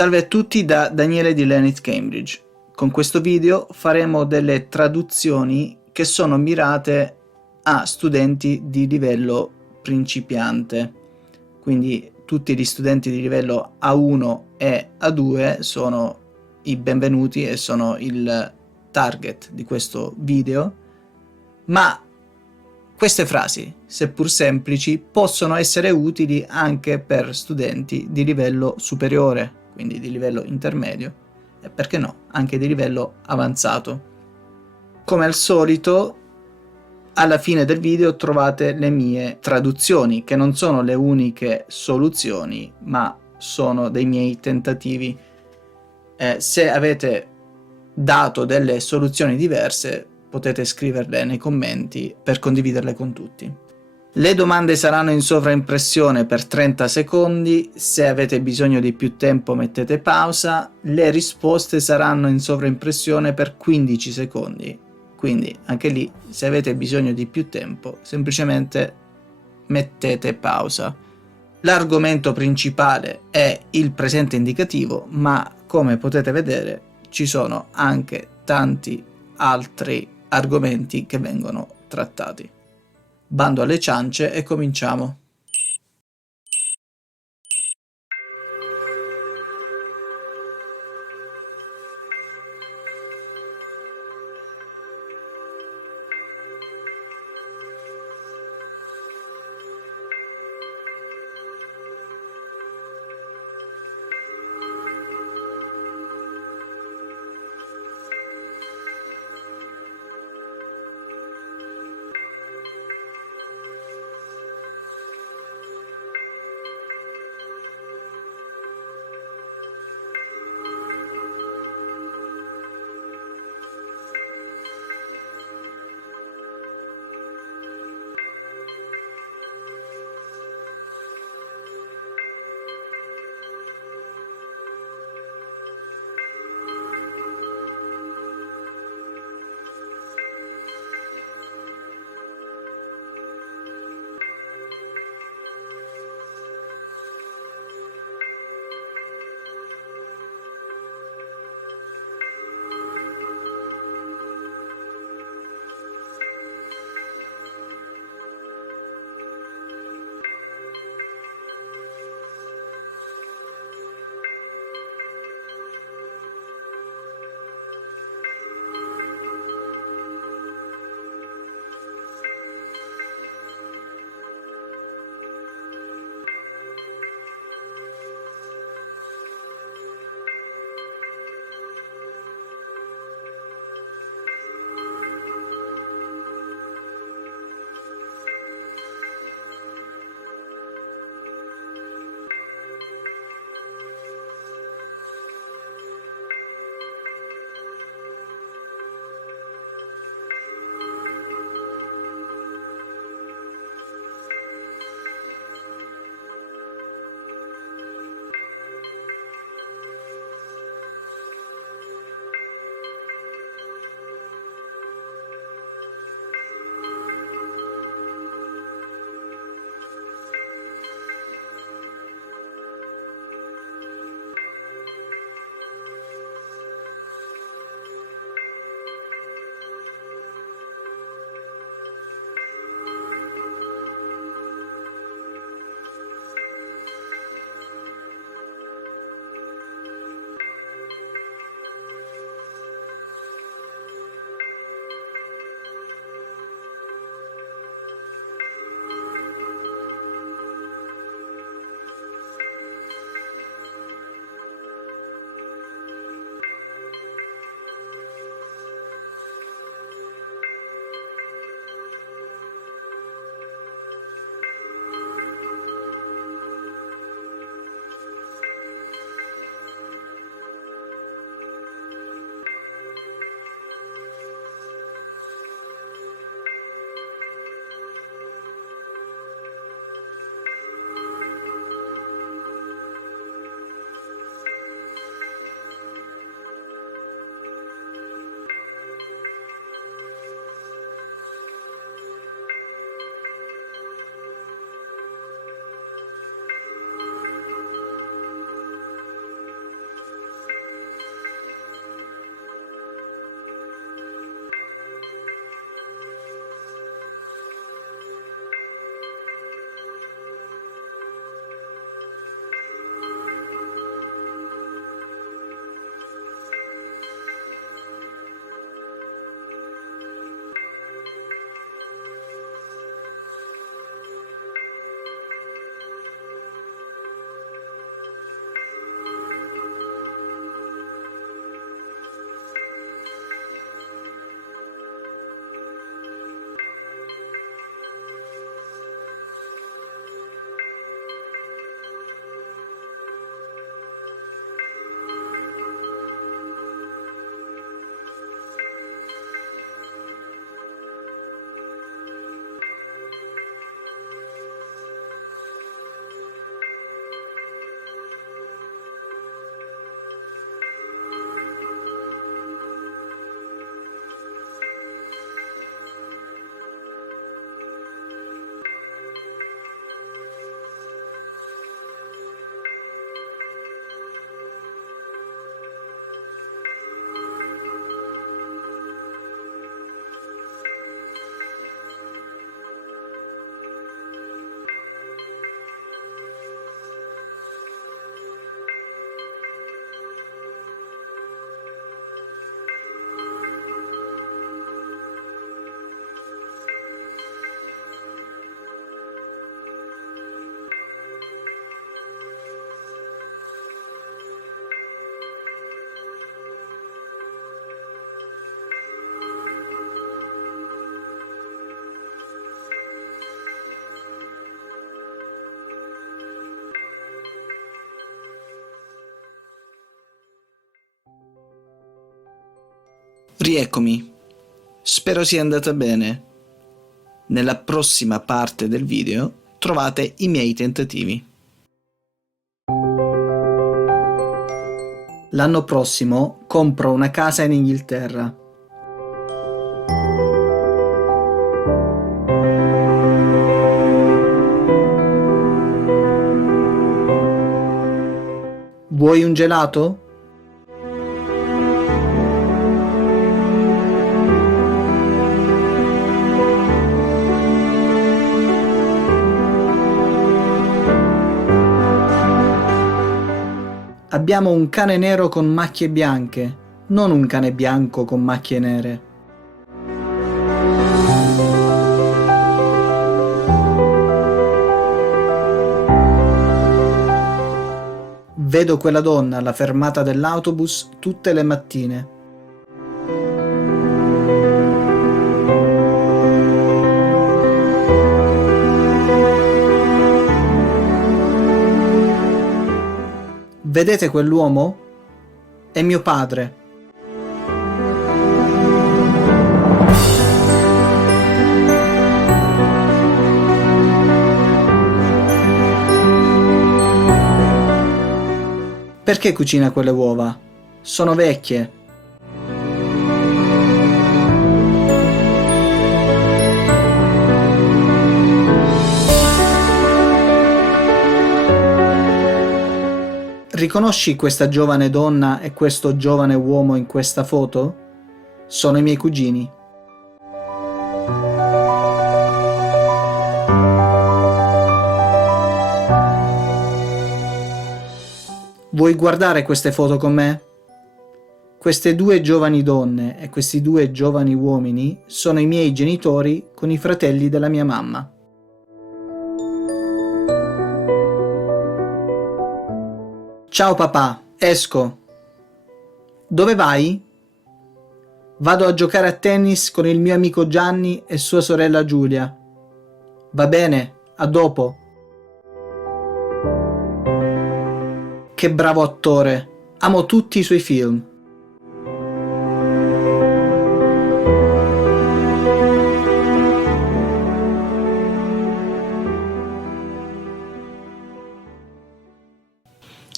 Salve a tutti da Daniele di Learn It Cambridge. Con questo video faremo delle traduzioni che sono mirate a studenti di livello principiante. Quindi tutti gli studenti di livello A1 e A2 sono i benvenuti e sono il target di questo video, ma queste frasi, seppur semplici, possono essere utili anche per studenti di livello superiore, quindi di livello intermedio, e perché no, anche di livello avanzato. Come al solito, alla fine del video trovate le mie traduzioni, che non sono le uniche soluzioni, ma sono dei miei tentativi. Se avete dato delle soluzioni diverse, potete scriverle nei commenti per condividerle con tutti. Le domande saranno in sovraimpressione per 30 secondi, se avete bisogno di più tempo mettete pausa, le risposte saranno in sovraimpressione per 15 secondi, quindi anche lì se avete bisogno di più tempo semplicemente mettete pausa. L'argomento principale è il presente indicativo, ma come potete vedere ci sono anche tanti altri argomenti che vengono trattati. Bando alle ciance e cominciamo. Rieccomi. Spero sia andata bene. Nella prossima parte del video trovate i miei tentativi. L'anno prossimo compro una casa in Inghilterra. Vuoi un gelato? Abbiamo un cane nero con macchie bianche, non un cane bianco con macchie nere. Vedo quella donna alla fermata dell'autobus tutte le mattine. Vedete quell'uomo? È mio padre. Perché cucina quelle uova? Sono vecchie. Riconosci questa giovane donna e questo giovane uomo in questa foto? Sono i miei cugini. Vuoi guardare queste foto con me? Queste due giovani donne e questi due giovani uomini sono i miei genitori con i fratelli della mia mamma. Ciao papà, esco. Dove vai? Vado a giocare a tennis con il mio amico Gianni e sua sorella Giulia. Va bene, a dopo. Che bravo attore, amo tutti i suoi film.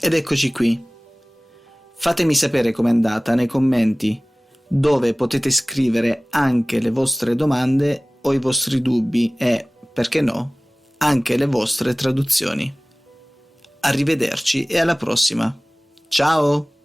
Ed eccoci qui. Fatemi sapere com'è andata nei commenti, dove potete scrivere anche le vostre domande o i vostri dubbi e, perché no, anche le vostre traduzioni. Arrivederci e alla prossima. Ciao!